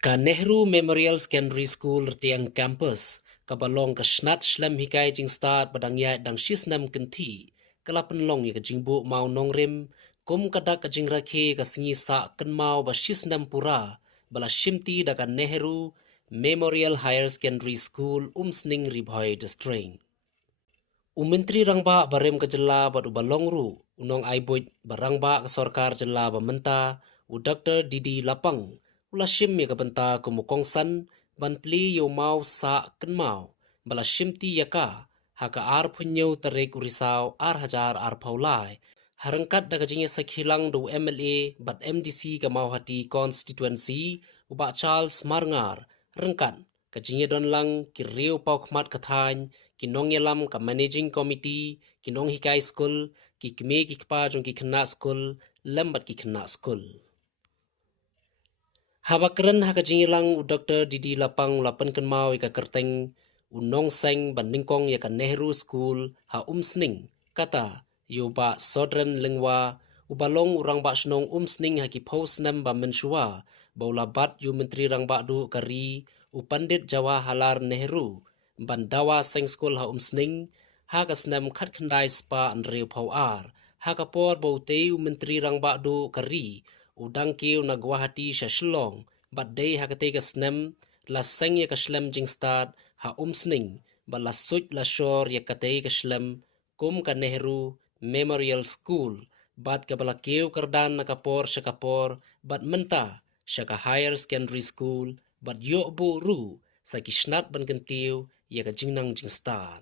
Ka Nehru Memorial Secondary School tiang campus kabalong ka snat slam hikai jing start badangya dang shisnam kenti kalapan long ya jing bu Mawnongrim kum kadak ka jing rakhe ka Sngi sa kenmau ba shisnam pura bala shimti da ka Nehru Memorial Higher Secondary School Seng Ribhoi District. Menteri rangba barem ka jela bad ubalongru unong aiboj barangba ka sarkar jela ba menta Dr. Didi Lapang ula shim ya ka benta kumukongsan ban Plie yo mau sa kenmau bala shimti yaka haka ar punyo tarik urisau ar hajar ar paulai harangkat da kajingya sakhilang do MLA bat MDC ka mau hati constituency uba Charles Marngar rengkat kajingya don lang kiriu pau khmat kathany kinong yalam ka managing committee kinong hikai school ki kme ki kpa jong ki khna school lambat ki khna school habakran hakajingilang Dr. Didi Lapang lapan kenmau ika kerteng unong Seng bandingkong ya ka Nehru School ha Sning kata yuba Sodren lingwa ubalong urang ba snong Sning ha ki posnam ba mensua baula bat yu menteri rang ba du kari upandit Jawaharlal Nehru bandawa Seng School ha Sning ha ka snam khat khandai spa anreu phau ar ha ka por bote menteri rang ba du kari udang kiu na Guwahati sa Shillong but day hakate ka snam la Seng ya ka shlam jing start ha Sning ba la suj la shore ya kate ka shlam kum ka Nehru Memorial School bat ka bala kiu kardan na kapor sa kapor bat menta sa ka Higher Secondary School bat yo bu ru sa kishnat ban kentiu ya ka jingnang jing start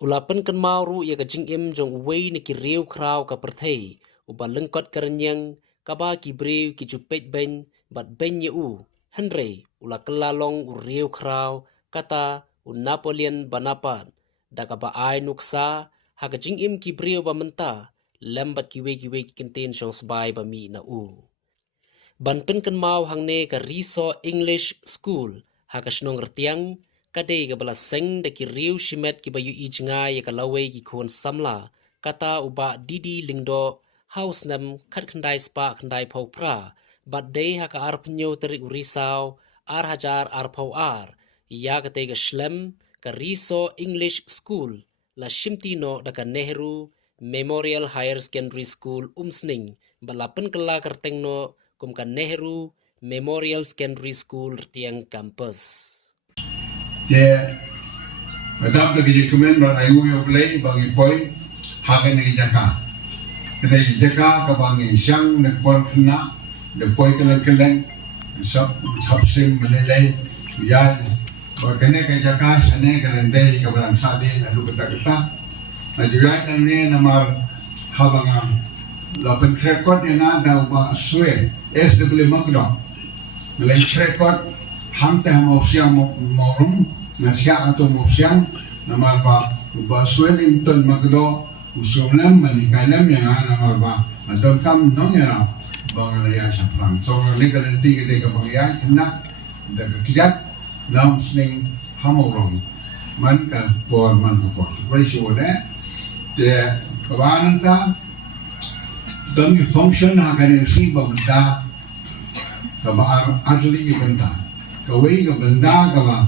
ulapan kan mauru ya ka jing im jong wei ni ki riu kraw ka perthei uba lengkot karanyang kaba ki brew ki jupet ben bat ben ye u henry ula kelalong u riu kraw kata u Napoleon banapat da kaba ai nuksa ha ka jing im ki brew ba menta lambat ki we ki kinten jong sbai ba mi na u ban pen kan mau hangne ka riso English School ha ka snong rtiang kadai ka bala Seng da ki riu shimet ki bayu ijnga ya ka lawe ki khon samla kata uba Didi lingdo house nam khat khandai spa khandai phau pra but day ha ka ar pnyo teri urisau ar hajar ar phau ar ya ka te ka shlem ka riso English School la shimti no da ka Nehru Memorial Higher Secondary School Sning balapan kala karteng no kum ka Nehru Memorial Secondary School tiang campus je madam da ki kumen ba ayu yo play bangi poi ha ka ni jaka kedai jaka ka bangi syang ne pol khna de poi kelen sab sim melelai ya ba kene ka jaka sane kalende ka bang sade alu kata na juya ne namar habanga lapen record yang ada ba sue SW makdo melai record hamte ham opsiang morum nasya atau opsiang namar ba sue linton makdo usulam manikalam yang nama ba adon kam nong ya bang raya sapang so ni garanti ke ka bang ya kena da kijat nam Sning hamorong man ka por ratio de kawan ta dong function ha kan si benda ka ba asli benda ka wei ka benda ka ba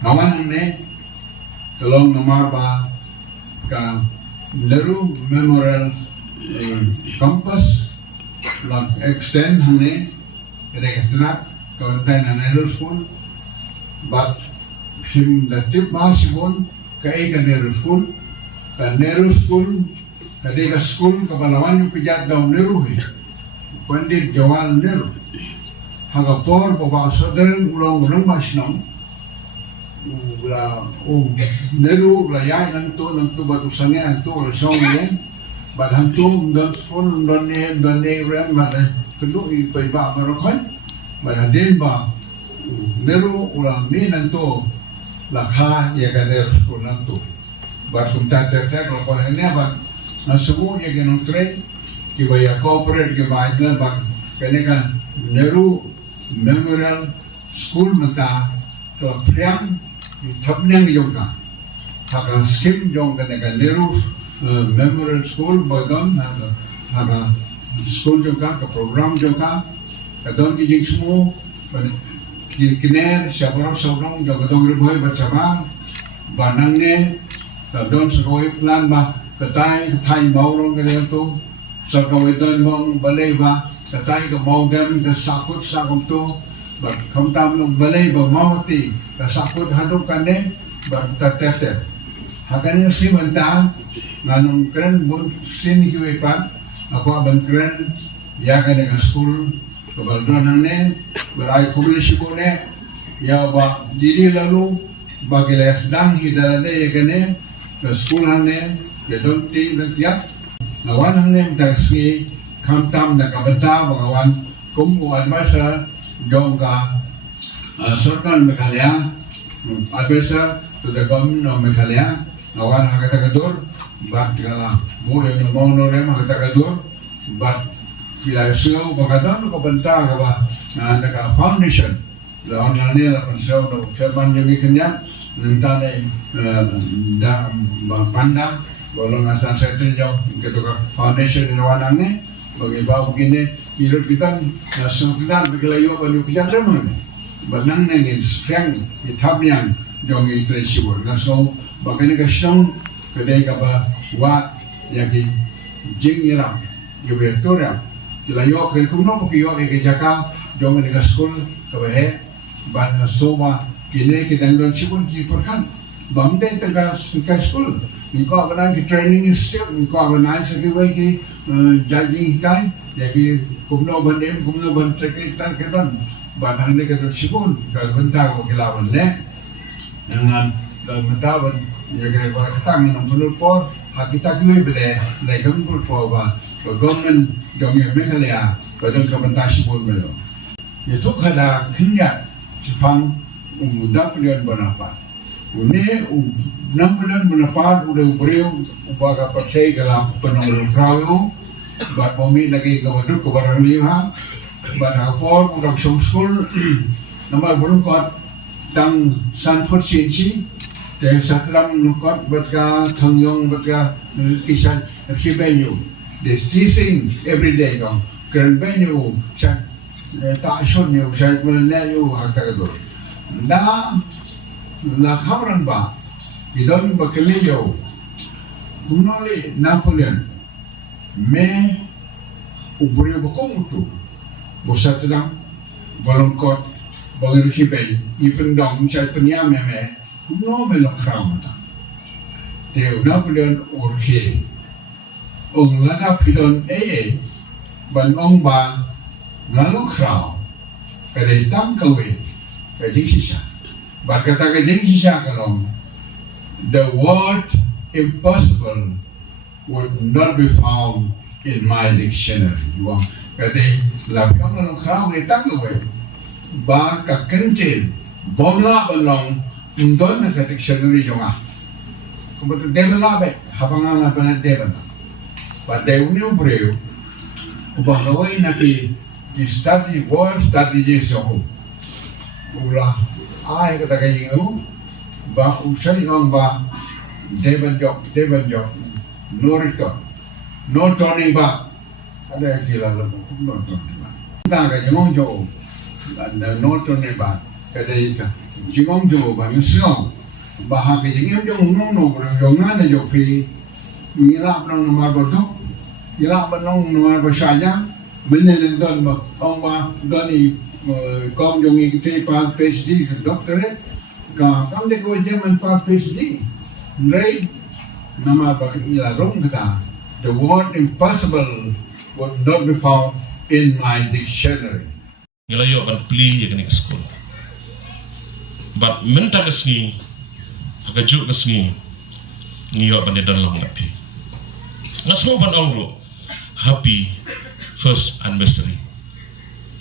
kawan ne tolong nomor ba ka Nehru Memorial Campus lang extend हमने rekatna kauntai na Nehru School but him the tip basibon kai ka Nehru School ka de ka school ka balawan yung pijat daw Nehru he Pandit Jawaharlal Nehru haga por baba Sodren ulong masnong la Nehru la ya nang tu batu sange tu la song yen ba han tu don ne ram ba kedua i pai ba marokoi ba den ba Nehru ula mi nang tu la kha ya ka der ko nang tu ba kum ta ko ne ba na sumu ya ke nong tre ki ba ya corporate ke ba itla ba kene ka Nehru Memorial School mata so priam thapnyang yoga haka skim jong kana ka Nehru Memorial School bagan haka school yoga ka program yoga kadon ki jing smo kiner siapa saudong jaga dong ribuai bercabang banang ne don sekoi plan bah ketai Mawnongrim kalian tu sekoi don mong balai bah ketai ke Mawnongrim ke sakut tu bar kamtam long balai bah mauti ke sakut haduk kane bar terter hakan si mentah nganong keren bun sin kiwe pan aku abang keren ya kan dengan skul kebaldonan ne berai komunikasi bone ya ba diri lalu bagi sedang hidalane ya kene ke skul hane ya donti ya lawan hane taksi kamtam da kabata bagawan kumbu admasa jongga Sodren Meghalaya advisor to the government of Meghalaya lawan hakata kadur bat kala mo yo Mawnongrim hakata kadur bat bila sio bagadon ko benta ka ba na foundation lawan nani la pensio no chairman jogi kenya nentane da banda bolong asan setri jo ketua foundation ni wanang ni bagi ba begini bila kita nasional begelayo balu kita mana banang ni strength ithabyan jongi tresibo naso bagani ka song kedai ka ba wa yaki jingira yobetora kilayo ke kuno ko yo ke jaka jong ni skul ke he ban soba kine ke dang don sibun ki perkan bamde tengah skul ni ko bana ki training step ni ko bana se ke wai ki judging kai ya ki kuno ban sekretar ke don ban hang ne ke don sibun ka benta ko kilawan le dengan mentaban ya ke ko tang ni nong por hakita ki bele le kam por ba government dongi Meghalaya kadang kementasi pun beliau. Itu kada kenyak Jepang umudah pilihan berapa. Ini 6 bulan berapa udah beriu ubaga percaya dalam penunggu kau buat kami lagi kewaduk ke barang lima buat hapor udah skul nama belum kot tang sanford cienci dan satram nukot buat ka tangyong buat ka kisah kibayu. They teaching every day dong. Keren banyu, saya tak asyurnya, saya menayu harta itu. Dah, lah kawan ba, idon bakaliyo, kunoli Napoleon, me ubrio bakom tu, bosat dang, balongkot, bangir kibay, ipendong saya penyam me, kuno melok kram ta. Teo Napoleon urke. Ong lana pidon ban ong ba ngalong kraw kada tam kawe kajing sisa ba kata kajing sisa kalong the word impossible would not be found in my dictionary kada la pidon ngalong kraw tam kawe ba ka kentil bomla balong indon na dictionary jonga kumbetu demelabe habangan la bana debana pada union breu bahwa ini study word study jesuh ulah ai kata kaya itu bah usai orang bah deban job no turning back ada kira lebih no turning back kita kaya orang jauh no turning back kada ika jingong jauh banyak siang bah kaya jingong no breu jangan ada jopi mira nang nomor bodoh, mira nang nomor bersaya, mana yang don orang bah doni kaum jongi kita pas PhD doktor, kaum dek wajiban pas PhD, right? Nama bah ilarong kita, the word impossible would not be found in my dictionary. Ngelayo ban Plie ya kini Skul. But minta ke Sngi, akajuk ke Sngi, ngiyo ban dan long ngapi. Ngasmo ban ongro, happy first anniversary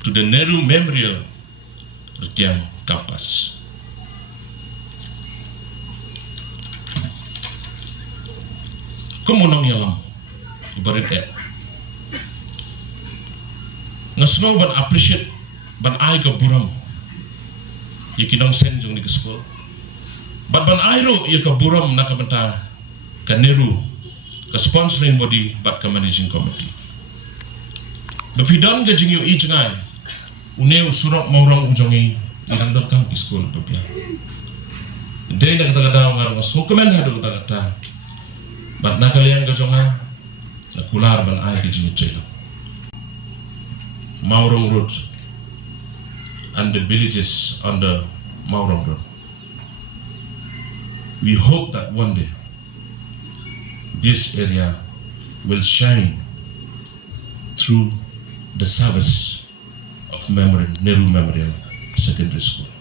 to the Nehru Memorial Retiang Campus. Kemunong yalam, ibarat ya. Ngasno ban appreciate ban ai ke buram, yakinong sen jong ni ke Skul. Ban airo ya ke buram nak benta ke Nehru. Ke sponsoring body but ke managing committee. Bepidon ke jingyo i cengai Une usurok maurang ujongi irandar kam iskul topia. Dei na kata daw ngar sokemen hadu kata. Bat na kalian gajonga na kular ban ai kijing chela. Maurang Road and the villages on the Mawnongrim Road. We hope that one day this area will shine through the service of Nehru Memorial Secondary School.